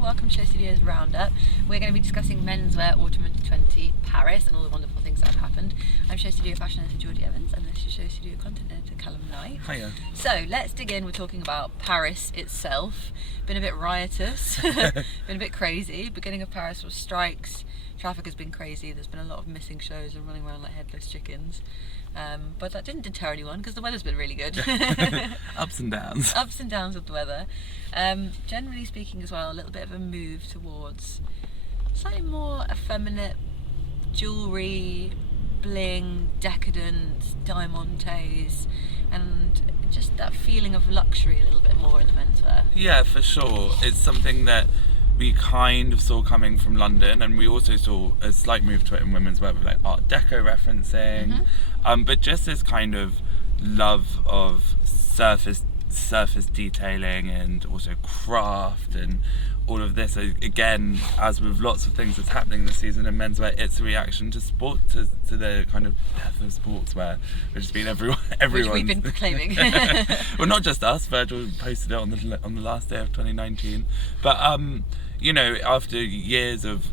welcome to Showstudio's Roundup. We're going to be discussing menswear autumn 2020 Paris and all the wonderful things that have happened. I'm Showstudio fashion editor Georgina Evans and this is Showstudio content editor Calum Knight. Hiya. So let's dig in. We're talking about Paris itself. Been a bit riotous, been a bit crazy. Beginning of Paris was strikes, traffic has been crazy, there's been a lot of missing shows and running around like headless chickens. But that didn't deter anyone because the weather's been really good. Ups and downs. Ups and downs with the weather. Generally speaking as well, a little bit of a move towards slightly more effeminate jewellery, bling, decadent, diamantes, and just that feeling of luxury a little bit more in the menswear. Yeah, for sure. It's something that we kind of saw coming from London, and we also saw a slight move to it in women's wear with like Art Deco referencing, but just this kind of love of surface detailing and also craft and all of this. Again, as with lots of things that's happening this season in menswear, it's a reaction to sport, to the kind of death of sportswear, which has been everyone. Which we've been proclaiming. Well, not just us. Virgil posted it on the last day of 2019. But you know, after years of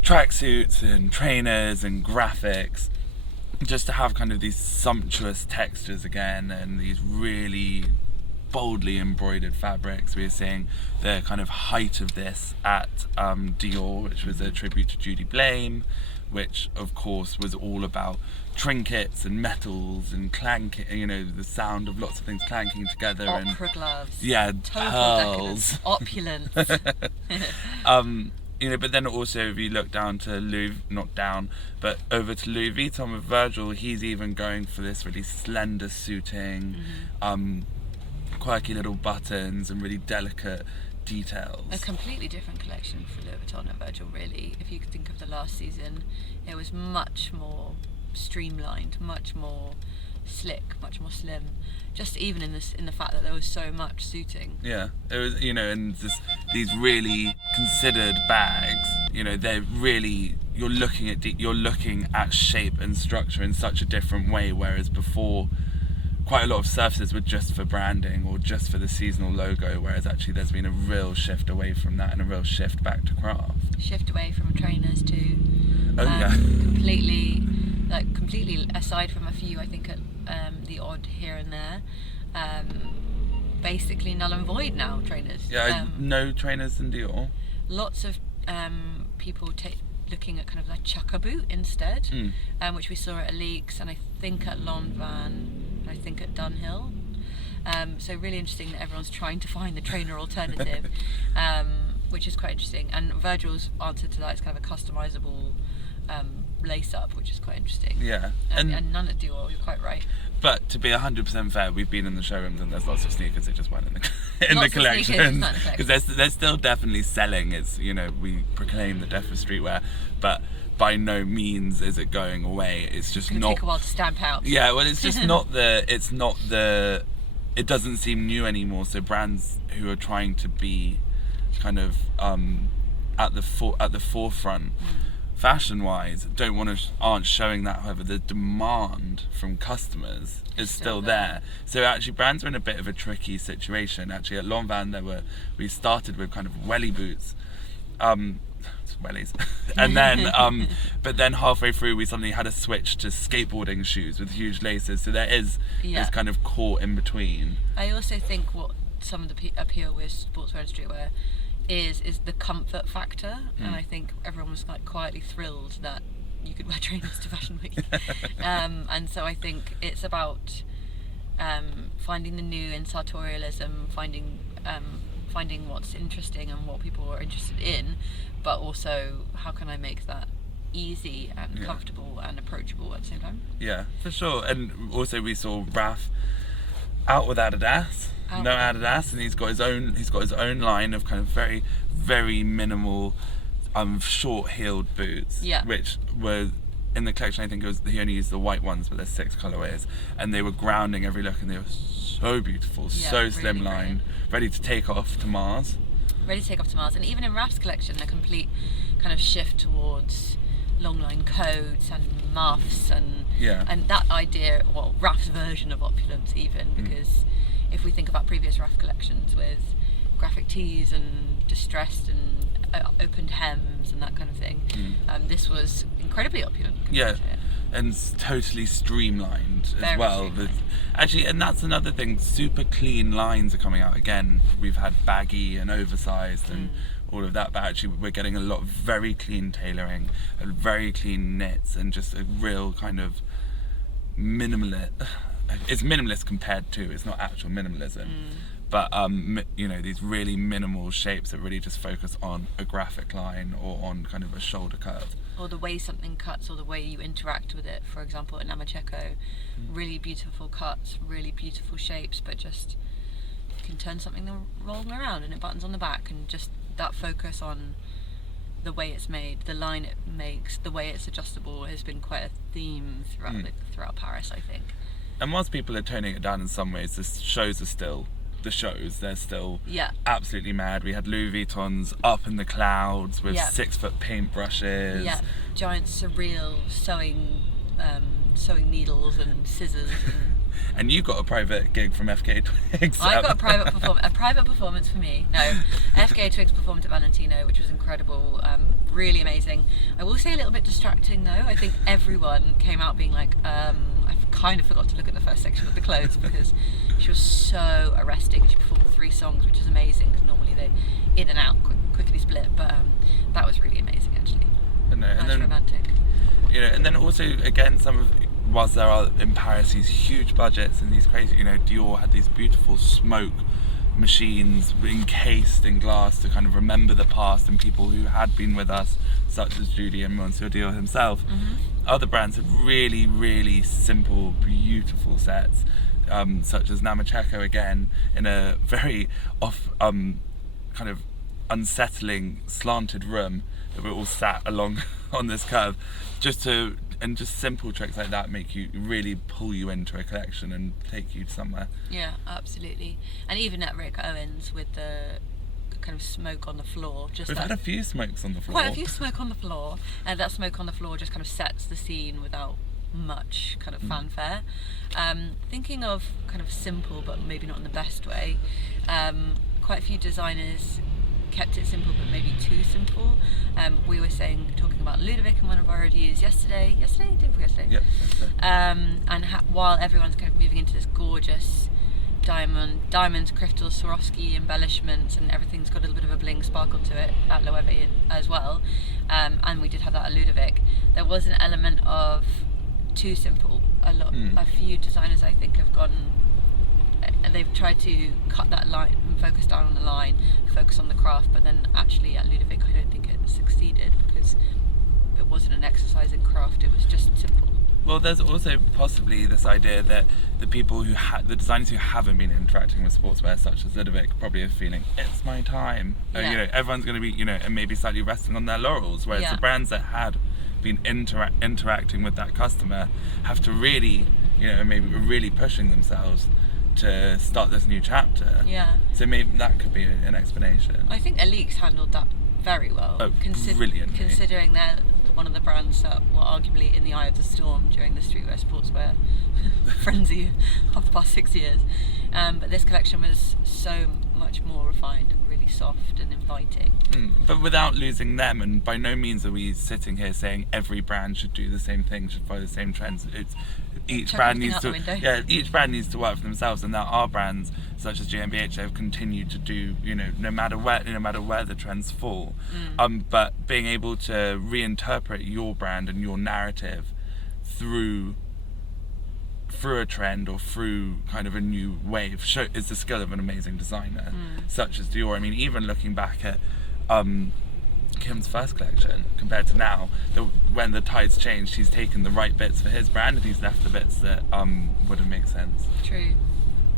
tracksuits and trainers and graphics, just to have kind of these sumptuous textures again and these really boldly embroidered fabrics. We are seeing the kind of height of this at Dior, which was a tribute to Judy Blame, which of course was all about trinkets and metals and clanking, you know, the sound of lots of things clanking together. Opera gloves. Yeah, total pearls. Opulence. You know, but then also if you look down to but over to Louis Vuitton with Virgil, he's even going for this really slender suiting, quirky little buttons and really delicate details. A completely different collection for Louis Vuitton and Virgil, really. If you could think of the last season, it was much more streamlined, much more slick, much more slim. Just even in the fact that there was so much suiting. Yeah, it was, you know, and just these really considered bags. You know, they're really, you're looking at shape and structure in such a different way. Whereas before, quite a lot of surfaces were just for branding or just for the seasonal logo. Whereas actually, there's been a real shift away from that and a real shift back to craft. Shift away from trainers to completely aside from a few, I think at the odd here and there, basically null and void now, trainers. Yeah, no trainers in Dior. Lots of people looking at kind of like chukka boot instead, which we saw at ALYX and I think at Lanvin and I think at Dunhill. So really interesting that everyone's trying to find the trainer alternative, which is quite interesting. And Virgil's answer to that is kind of a customizable lace up, which is quite interesting. Yeah, and none at Dior. You're quite right. But to be 100% fair, we've been in the showrooms and there's lots of sneakers that just weren't in the collection, because they're still definitely selling. It's, you know, we proclaim the death of streetwear, but by no means is it going away. It's just not. Take a while to stamp out. Yeah, well, it's just it doesn't seem new anymore. So brands who are trying to be kind of at the forefront. Fashion-wise, aren't showing that. However, the demand from customers is still there. So actually, brands are in a bit of a tricky situation. Actually, at Lanvin, we started with kind of welly boots, wellies, and then but then halfway through, we suddenly had a switch to skateboarding shoes with huge laces. So there is this kind of caught in between. I also think what some of the appeal with sportswear and streetwear is the comfort factor, and I think everyone was like quietly thrilled that you could wear trainers to Fashion Week. And so I think it's about finding the new in sartorialism, finding what's interesting and what people are interested in, but also how can I make that easy and comfortable and approachable at the same time. Yeah, for sure. And also we saw Raf out with Adidas. Adidas, and he's got his own line of kind of very, very minimal, short-heeled boots, which were in the collection. I think he only used the white ones, but there's 6 colorways, and they were grounding every look, and they were so beautiful, so really slimline, ready to take off to Mars. And even in Raf's collection, a complete kind of shift towards long line coats and muffs and that idea, well, Raf's version of opulence even, because if we think about previous Raf collections with graphic tees and distressed and opened hems and that kind of thing. This was incredibly opulent. And totally streamlined as well. Actually, and that's another thing, super clean lines are coming out again. We've had baggy and oversized and all of that, but actually we're getting a lot of very clean tailoring and very clean knits and just a real kind of minimalist. It's minimalist compared to, it's not actual minimalism. But these really minimal shapes that really just focus on a graphic line or on kind of a shoulder curve. Or the way something cuts, or the way you interact with it. For example, at Namacheko, really beautiful cuts, really beautiful shapes, but just you can turn something and roll them around and it buttons on the back, and just that focus on the way it's made, the line it makes, the way it's adjustable has been quite a theme throughout Paris, I think. And whilst people are toning it down in some ways, the shows are still the shows. They're still absolutely mad. We had Louis Vuittons up in the clouds with 6-foot paintbrushes. Yeah, giant surreal sewing needles and scissors. And you got a private gig from FKA Twigs. I got a private performance for me. No, FKA Twigs performed at Valentino, which was incredible, really amazing. I will say a little bit distracting though. I think everyone came out being like, I kind of forgot to look at the first section of the clothes because she was so arresting. She performed 3 songs, which is amazing because normally they in and out quickly split. But that was really amazing actually. And then romantic. And then also again whilst there are in Paris these huge budgets and these crazy, Dior had these beautiful smoke machines encased in glass to kind of remember the past and people who had been with us, such as Judy and Monsieur Dior himself. Other brands had really, really simple, beautiful sets, such as Namacheko again, in a very kind of unsettling, slanted room that we're all sat along on this curve, just simple tricks like that make you really pull you into a collection and take you somewhere. Yeah, absolutely. And even at Rick Owens with the kind of smoke on the floor. We've had a few smokes on the floor. Quite a few smoke on the floor, and that smoke on the floor just kind of sets the scene without much kind of fanfare. Thinking of kind of simple, but maybe not in the best way, quite a few designers kept it simple, but maybe too simple. We were talking about Ludovic in one of our reviews yesterday. Yeah. While everyone's kind of moving into this gorgeous diamonds, crystals, Swarovski embellishments, and everything's got a little bit of a bling sparkle to it at Loewe as well. And we did have that at Ludovic. There was an element of too simple. A few designers I think have gone. They've tried to cut that line and focus down on the line, focus on the craft, but then actually at Ludovic I don't think it succeeded because it wasn't an exercise in craft, it was just simple. Well, there's also possibly this idea that the people the designers who haven't been interacting with sportswear, such as Ludovic, probably are feeling, it's my time. Everyone's going to be, and maybe slightly resting on their laurels, whereas the brands that had been interacting with that customer have to really, maybe really pushing themselves to start this new chapter. Yeah. So maybe that could be an explanation. I think ALYX handled that very well. Brilliantly. Considering they're one of the brands that were arguably in the eye of the storm during the streetwear sportswear frenzy of the past 6 years. But this collection was so much more refined and really soft and inviting. But without losing them, and by no means are we sitting here saying every brand should do the same thing, should follow the same trends. Each brand needs to work for themselves, and there are brands such as GmbH that have continued to do, no matter where the trends fall. But being able to reinterpret your brand and your narrative through a trend or through kind of a new wave is the skill of an amazing designer, such as Dior. I mean, even looking back at Kim's first collection compared to now, when the tides changed, he's taken the right bits for his brand and he's left the bits that wouldn't make sense. True,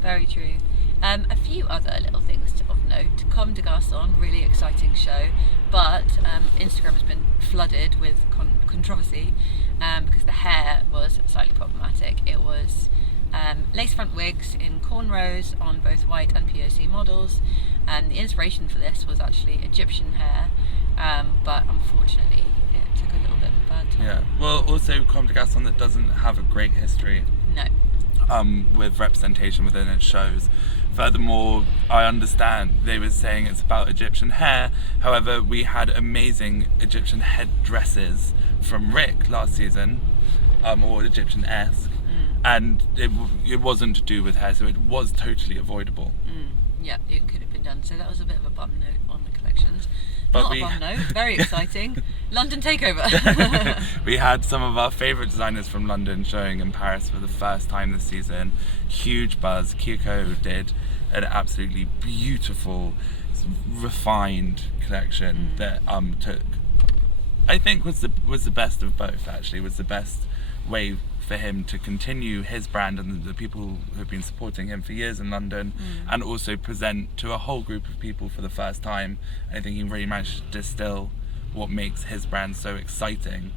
very true. A few other little things of note. Comme des Garçons, really exciting show, but Instagram has been flooded with controversy because the hair was slightly problematic. It was lace front wigs in cornrows on both white and POC models. The inspiration for this was actually Egyptian hair, but unfortunately it took a little bit of a bad time. Yeah, well, also Comme des Garçons that doesn't have a great history. No. with representation within its shows. Furthermore, I understand they were saying it's about Egyptian hair. However, we had amazing Egyptian headdresses from Rick last season, or Egyptian-esque, and it wasn't to do with hair, so it was totally avoidable. Yeah, it could have been done. So that was a bit of a bum note on the collections. But Not a bum note, very exciting. London takeover. We had some of our favourite designers from London showing in Paris for the first time this season. Huge buzz. Kiko did an absolutely beautiful, refined collection that took, I think was the best of both. Actually, was the best way for him to continue his brand and the people who have been supporting him for years in London, and also present to a whole group of people for the first time. I think he really managed to distill what makes his brand so exciting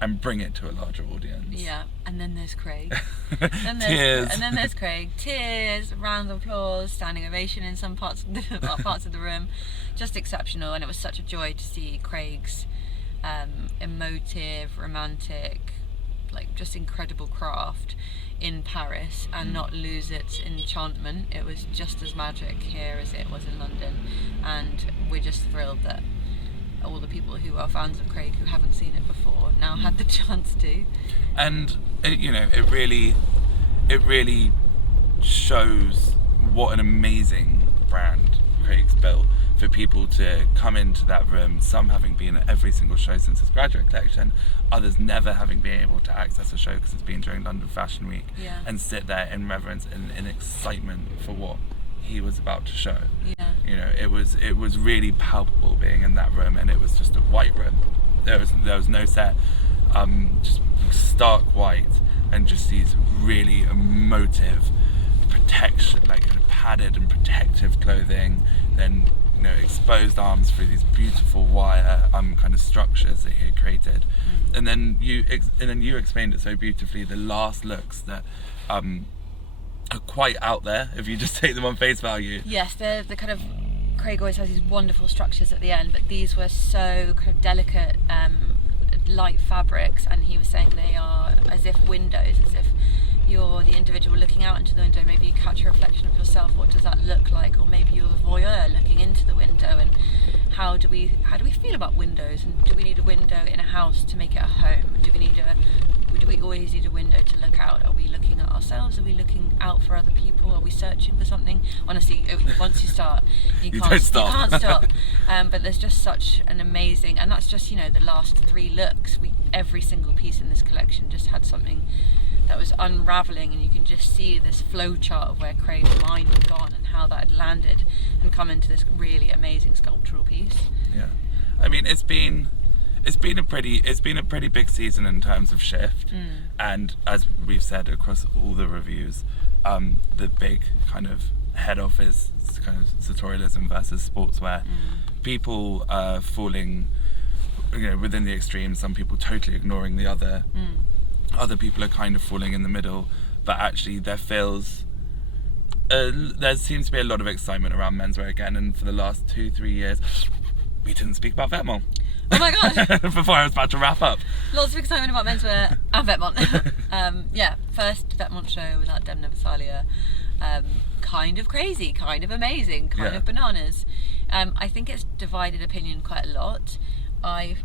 and bring it to a larger audience. Yeah, and then there's Craig. Tears. And then there's Craig. Tears, rounds of applause, standing ovation in some parts of the room. Just exceptional, and it was such a joy to see Craig's emotive, romantic, like just incredible craft in Paris and not lose its enchantment. It was just as magic here as it was in London, and we're just thrilled that all the people who are fans of Craig who haven't seen it before now had the chance to. And it really shows what an amazing brand Craig's built, for people to come into that room, some having been at every single show since his graduate collection, others never having been able to access a show because it's been during London Fashion Week, and sit there in reverence and in excitement for what he was about to show. It was really palpable being in that room, and it was just a white room. There was no set, just stark white, and just these really emotive protection, like kind of padded and protective clothing, then exposed arms through these beautiful wire kind of structures that he had created, and then you explained it so beautifully. The last looks that are quite out there if you just take them on face value. Yes, the kind of, Craig always has these wonderful structures at the end, but these were so kind of delicate, light fabrics, and he was saying they are as if windows, as if you're the individual looking out into the window. Maybe you catch a reflection of yourself. What does that look like? Or maybe you're the voyeur looking into the window, and how do we feel about windows? And do we need a window in a house to make it a home? Do we always need a window to look out? Are we looking at ourselves? Are we looking out for other people? Are we searching for something? Honestly, once you start, you can't stop. But there's just such an amazing, and that's just the last 3 looks. Every single piece in this collection just had something that was unraveling, and you can just see this flow chart of where Craig's mind had gone and how that had landed and come into this really amazing sculptural piece. Yeah, I mean it's been a pretty big season in terms of shift, and as we've said across all the reviews, the big kind of head off is kind of sartorialism versus sportswear. People falling within the extremes, some people totally ignoring the other. Other people are kind of falling in the middle, but actually there seems to be a lot of excitement around menswear again, and for the last 2-3 years we didn't speak about Vetements. Oh my god! Before I was about to wrap up. Lots of excitement about menswear and Vetements. First Vetements show without Demna Vasalia. Kind of crazy, kind of amazing, kind of bananas. I think it's divided opinion quite a lot. I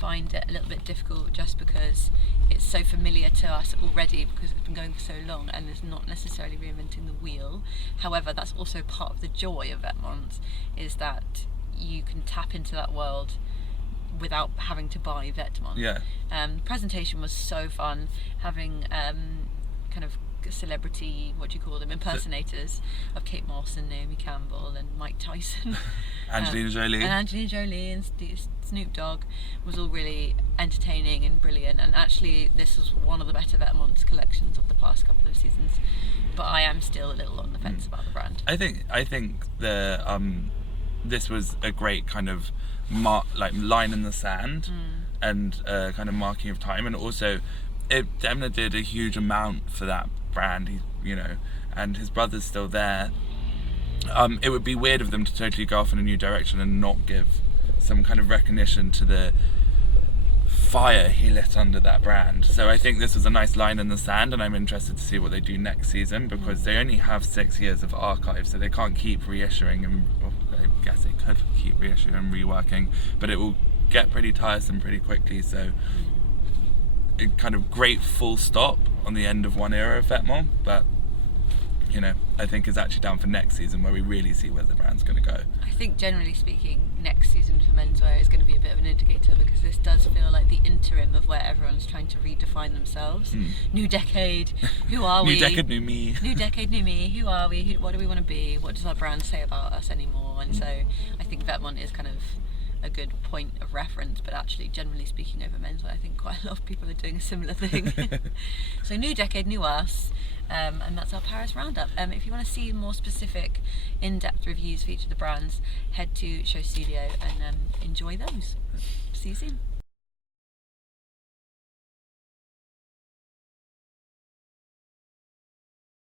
find it a little bit difficult just because it's so familiar to us already, because it's been going for so long and it's not necessarily reinventing the wheel. However, that's also part of the joy of Vetements, is that you can tap into that world without having to buy Vetements. The presentation was so fun, having kind of celebrity, what do you call them, impersonators of Kate Moss and Naomi Campbell and Mike Tyson. Angelina Jolie and Snoop Dogg was all really entertaining and brilliant, and actually this was one of the better Vetements collections of the past couple of seasons, but I am still a little on the fence about the brand. I think this was a great kind of line in the sand, and kind of marking of time, and also Demna did a huge amount for that brand, and his brother's still there. It would be weird of them to totally go off in a new direction and not give some kind of recognition to the fire he lit under that brand. So I think this was a nice line in the sand, and I'm interested to see what they do next season, because they only have 6 years of archive, so they can't keep reissuing, and well, I guess they could keep reissuing and reworking, but it will get pretty tiresome pretty quickly. So a kind of great full stop on the end of one era of Vetements, but you know, I think is actually down for next season, where we really see where the brand's going to go. I think generally speaking, next season for menswear is going to be a bit of an indicator, because this does feel like the interim of where everyone's trying to redefine themselves. New decade, who are we? New decade, new me. New decade, new me. Who are we? What do we want to be? What does our brand say about us anymore? And so I think Vetements is kind of a good point of reference, but actually generally speaking over menswear, I think quite a lot of people are doing a similar thing. So new decade, new us. And that's our Paris roundup. If you want to see more specific in-depth reviews for each of the brands, head to SHOWstudio and enjoy those. See you soon.